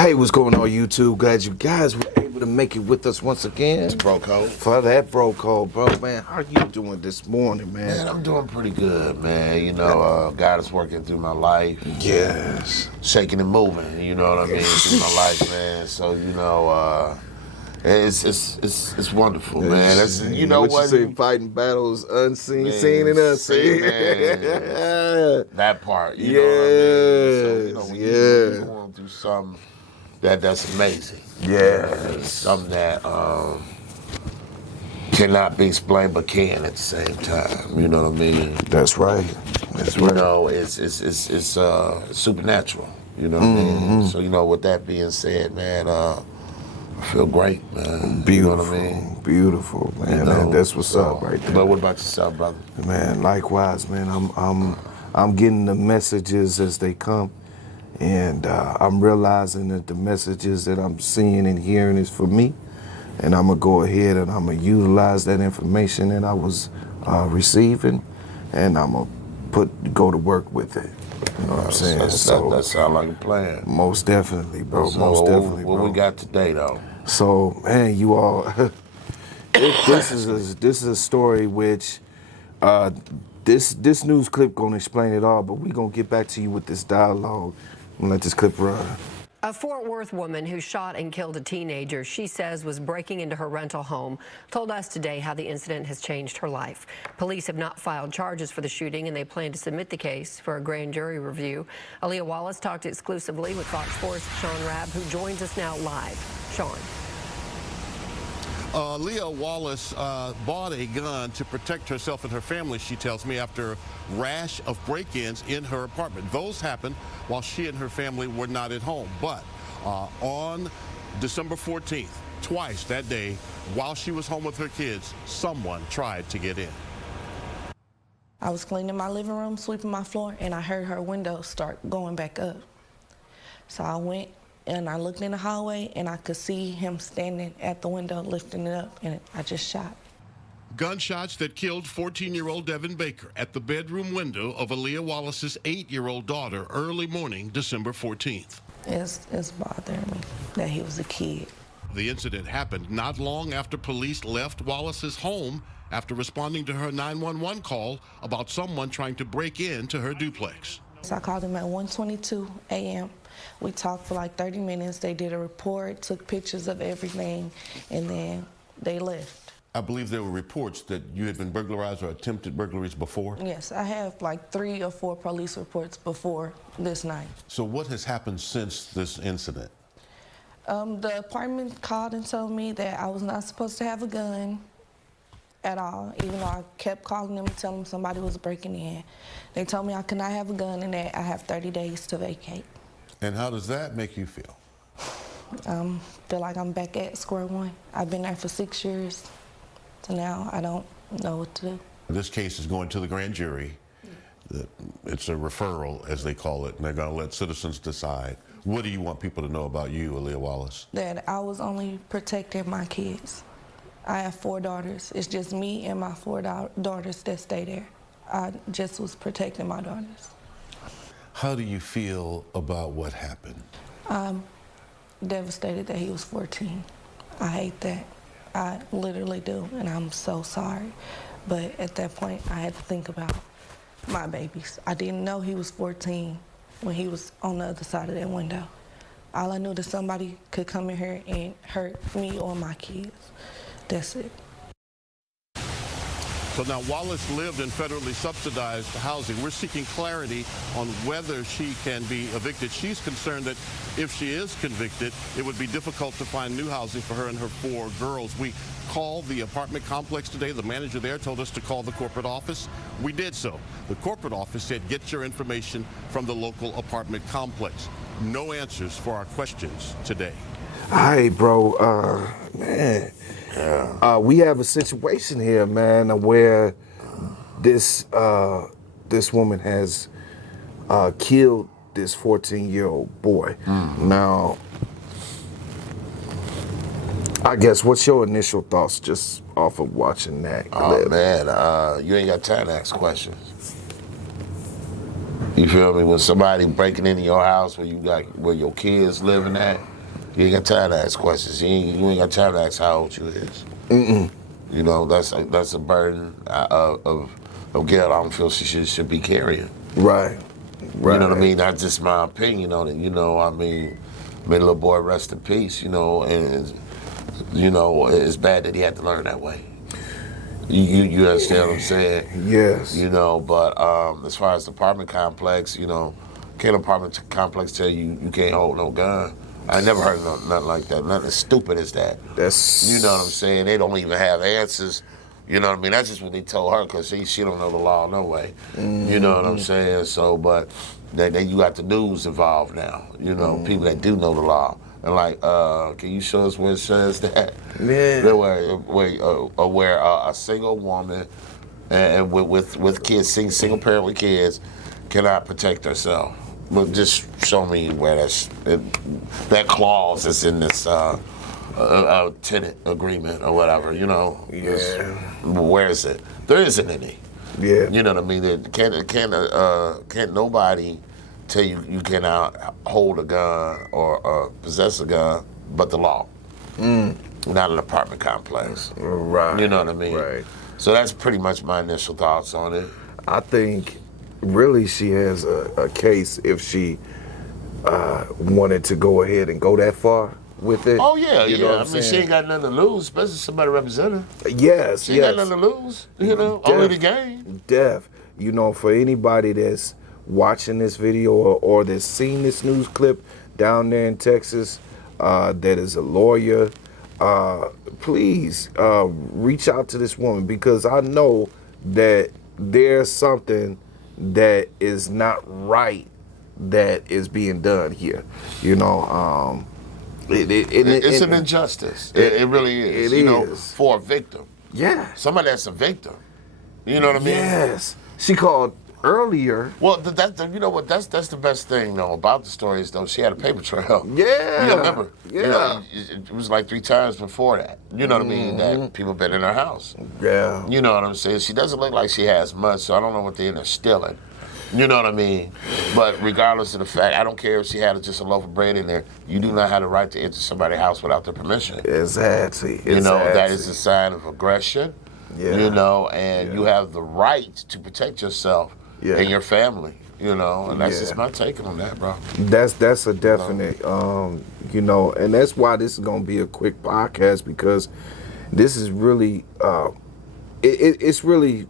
Hey, what's going on, YouTube? Glad you guys were able to make it with us once again. It's bro code. For that bro code, bro, man. How are you doing this morning, man? Man, I'm doing pretty good, man. You know, God is working through my life. Yes. Shaking and moving, you know what I mean, through my life, man. So, you know, it's wonderful, man. That's, you know what? You say, fighting battles unseen, Man, seen and unseen. man. That part, you know what I mean? So, you know, when you're going through something that's amazing. Yes. Something that cannot be explained but can at the same time. You know what I mean? That's right. That's right. You know, it's supernatural. You know what I mean? So, you know, with that being said, man, I feel great, man. Beautiful, you know what I mean? Beautiful, man. You know, Man, that's what's up right there. But what about yourself, brother? Man, likewise, man. I'm getting the messages as they come, and I'm realizing that the messages that I'm seeing and hearing is for me, and I'm gonna go ahead and I'm gonna utilize that information that I was receiving, and I'm gonna go to work with it. You know what I'm saying? That sounds like a plan. Most definitely, bro. So most definitely, bro. What we got today, though? So, man, you all, this is a story which this news clip gonna explain it all, but we gonna get back to you with this dialogue and let this clip run. A Fort Worth woman who shot and killed a teenager she says was breaking into her rental home told us today how the incident has changed her life. Police have not filed charges for the shooting, and they plan to submit the case for a grand jury review. Aaliyah Wallace talked exclusively with Fox 4's Sean Rabb, who joins us now live. Sean. Aaliyah Wallace bought a gun to protect herself and her family, she tells me, after a rash of break-ins in her apartment. Those happened while she and her family were not at home. But on December 14th, twice that day, while she was home with her kids, someone tried to get in. I was cleaning my living room, sweeping my floor, and I heard her window start going back up. So I went and I looked in the hallway, and I could see him standing at the window, lifting it up, and I just shot. Gunshots that killed 14-year-old Devin Baker at the bedroom window of Aaliyah Wallace's 8-year-old daughter early morning, December 14th. It's bothering me that he was a kid. The incident happened not long after police left Wallace's home after responding to her 911 call about someone trying to break into her duplex. So I called him at 1:22 a.m. We talked for like 30 minutes. They did a report, took pictures of everything, and then they left. I believe there were reports that you had been burglarized or attempted burglaries before? Yes, I have like 3 or 4 police reports before this night. So what has happened since this incident? The apartment called and told me that I was not supposed to have a gun at all, even though I kept calling them and telling them somebody was breaking in. They told me I could not have a gun and that I have 30 days to vacate. And how does that make you feel? Feel like I'm back at square one. I've been there for 6 years, so now I don't know what to do. This case is going to the grand jury. It's a referral, as they call it, and they're going to let citizens decide. What do you want people to know about you, Aaliyah Wallace? That I was only protecting my kids. I have 4 daughters. It's just me and my 4 daughters that stay there. I just was protecting my daughters. How do you feel about what happened? I'm devastated that he was 14. I hate that. I literally do, and I'm so sorry. But at that point, I had to think about my babies. I didn't know he was 14 when he was on the other side of that window. All I knew that somebody could come in here and hurt me or my kids. That's it. So now Wallace lived in federally subsidized housing. We're seeking clarity on whether she can be evicted. She's concerned that if she is convicted, it would be difficult to find new housing for her and her 4 girls. We called the apartment complex today. The manager there told us to call the corporate office. We did so. The corporate office said, get your information from the local apartment complex. No answers for our questions today. Hi, bro. Man. We have a situation here, man, where this woman has killed this 14-year-old boy. Now, I guess, what's your initial thoughts just off of watching that clip? Oh, man, you ain't got time to ask questions. You feel me? When somebody breaking into your house where your kids living at, you ain't got time to ask questions. You ain't got time to ask how old you is. You know, that's a burden of guilt I don't feel she should be carrying. Right. You know what I mean? That's just my opinion on it. You know, I mean, may the little boy rest in peace. You know, and you know it's bad that he had to learn that way. You understand what I'm saying? Yes. You know, but as far as the apartment complex, you know, can't apartment complex tell you can't hold no gun? I never heard of nothing like that. Nothing as stupid as that. That's. You know what I'm saying? They don't even have answers. You know what I mean? That's just what they told her because she don't know the law no way. You know what I'm saying? So, but then you got the news involved now. You know, people that do know the law. And like, can you show us where it says that? Yeah. Where a single woman and with kids, single parent with kids, cannot protect herself. But just show me where that clause is in this tenant agreement or whatever. You know. Yeah. Where is it? There isn't any. Yeah. You know what I mean? Can't nobody tell you cannot hold a gun or possess a gun, but the law. Not an apartment complex. Right. You know what I mean? Right. So that's pretty much my initial thoughts on it. I think really she has a case if she wanted to go ahead and go that far with it. Oh yeah, You know yeah. what I I'm mean, she saying? ain't got nothing to lose, especially somebody representing her. Yes, She ain't yes. got nothing to lose. You know, only the game. Def. You know, for anybody that's watching this video or that's seen this news clip down there in Texas, that is a lawyer, please reach out to this woman because I know that there's something that is not right that is being done here. You know, It's an injustice. It really is. It you know, is. for a victim. Yeah. Somebody that's a victim. You know what I mean? Yes. She called earlier. Well, you know what? That's the best thing though about the story is though she had a paper trail. Yeah. You remember? Yeah. You know, it was like 3 times before that. You know what I mean? That people been in her house. Yeah. You know what I'm saying? She doesn't look like she has much, so I don't know what they're in there stealing. You know what I mean? But regardless of the fact, I don't care if she had just a loaf of bread in there. You do not have the right to enter somebody's house without their permission. Exactly. You know, that is a sign of aggression. Yeah. You know, and you have the right to protect yourself and your family. You know, and that's just my take on that, bro. That's a definite, you know, and that's why this is gonna be a quick podcast because this is really, it's really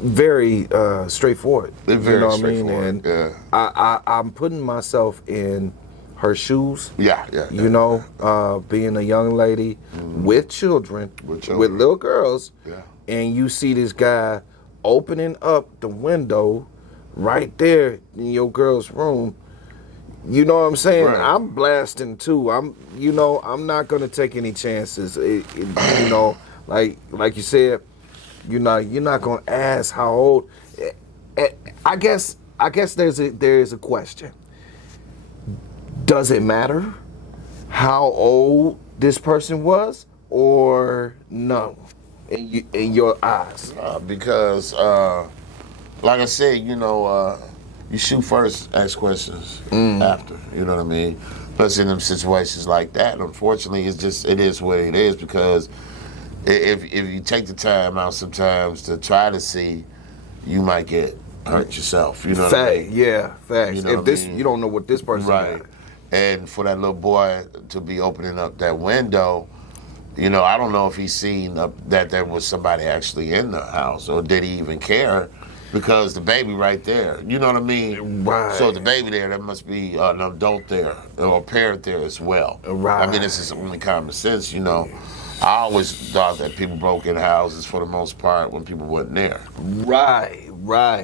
very straightforward. It's very you know what straightforward. I mean? And I'm putting myself in her shoes. Yeah. You know, being a young lady with children, with little girls, and you see this guy opening up the window right there in your girl's room. You know what I'm saying? Right. I'm blasting too. I'm not gonna take any chances. You know, like you said, you're not gonna ask how old. I guess there's a question. Does it matter how old this person was or no in your eyes? Because, like I said, you know, you shoot first, ask questions after. You know what I mean? Plus, in them situations like that, unfortunately, it is what it is. Because if you take the time out sometimes to try to see, you might get hurt yourself. You know what I mean? Yeah, facts. You know If you don't know what this person right. got. And for that little boy to be opening up that window, you know, I don't know if he's seen that there was somebody actually in the house, or did he even care? Because the baby right there, you know what I mean? Right. So the baby there must be an adult there, or a parent there as well. Right. I mean, this is only common sense, you know. I always thought that people broke in houses for the most part when people weren't there. Right.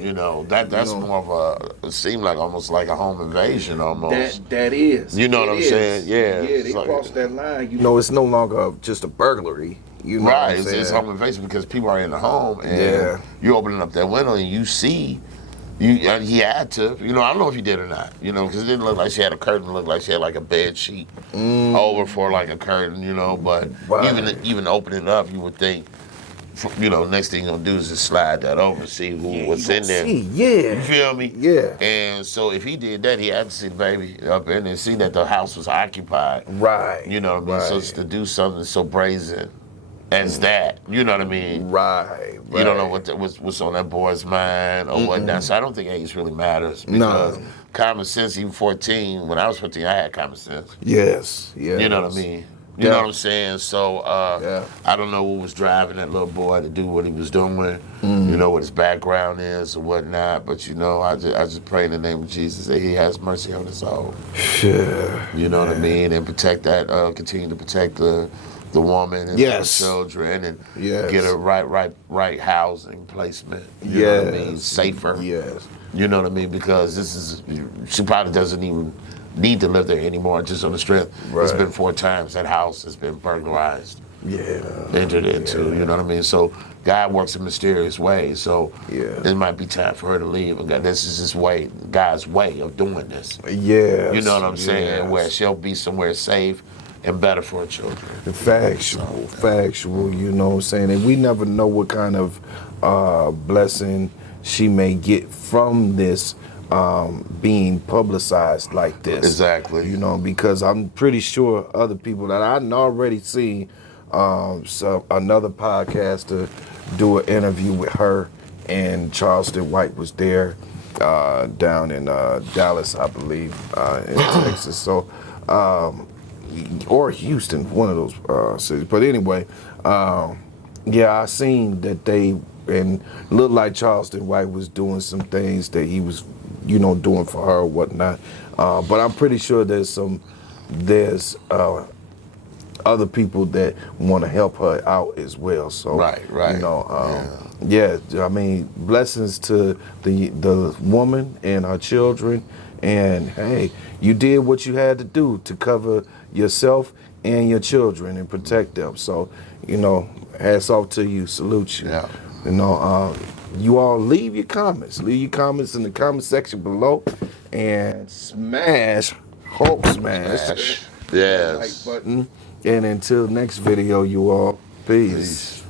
You know, that's more of it seemed like almost like a home invasion almost. That is. You know what I'm saying? Yeah. Yeah, they crossed that line. You know, it's no longer just a burglary. You know right, what I'm saying? it's home invasion because people are in the home and you're opening up that window and you see, he had to, you know, I don't know if he did or not, you know, because it didn't look like she had a curtain, it looked like she had like a bed sheet over for like a curtain, you know, but even opening it up, you would think you know, next thing you're gonna do is just slide that over, see what's in there. Yeah. You feel me? Yeah. And so if he did that, he had to see the baby up in there and see that the house was occupied. Right. You know what I mean? Right. So to do something so brazen as that, you know what I mean? Right. You don't know what's on that boy's mind or whatnot. So I don't think age really matters because common sense, even 14, when I was 14, I had common sense. Yes. Yeah. You know what I mean? You know what I'm saying? So I don't know what was driving that little boy to do what he was doing. You know what his background is or whatnot. But you know, I just pray in the name of Jesus that He has mercy on us all. Yeah. You know what I mean? And protect that. Continue to protect the woman and the children and get a right housing placement. You know what I mean? Safer. Yes. You know what I mean? Because she probably doesn't even need to live there anymore just on the strength. It's been 4 times that house has been burglarized. Yeah. Entered into, you know what I mean? So God works in mysterious ways. So it might be time for her to leave. And this is God's way of doing this. Yeah. You know what I'm saying? Where she'll be somewhere safe and better for her children. Factual, you know what I'm saying? And we never know what kind of blessing she may get from this being publicized like this. Exactly. You know, because I'm pretty sure other people that I've already seen another podcaster do an interview with her, and Charleston White was there down in Dallas, I believe, in Texas. So, or Houston, one of those cities. But anyway, I seen that they, and looked like Charleston White was doing some things that he was, you know, doing for her or whatnot. But I'm pretty sure there's other people that want to help her out as well. So, you know, I mean, blessings to the woman and her children. And hey, you did what you had to do to cover yourself and your children and protect them. So, you know, hats off to you. Salute you. Yeah. You know, you all leave your comments. Leave your comments in the comment section below, and smash Yes. that like button. And until next video, you all, peace.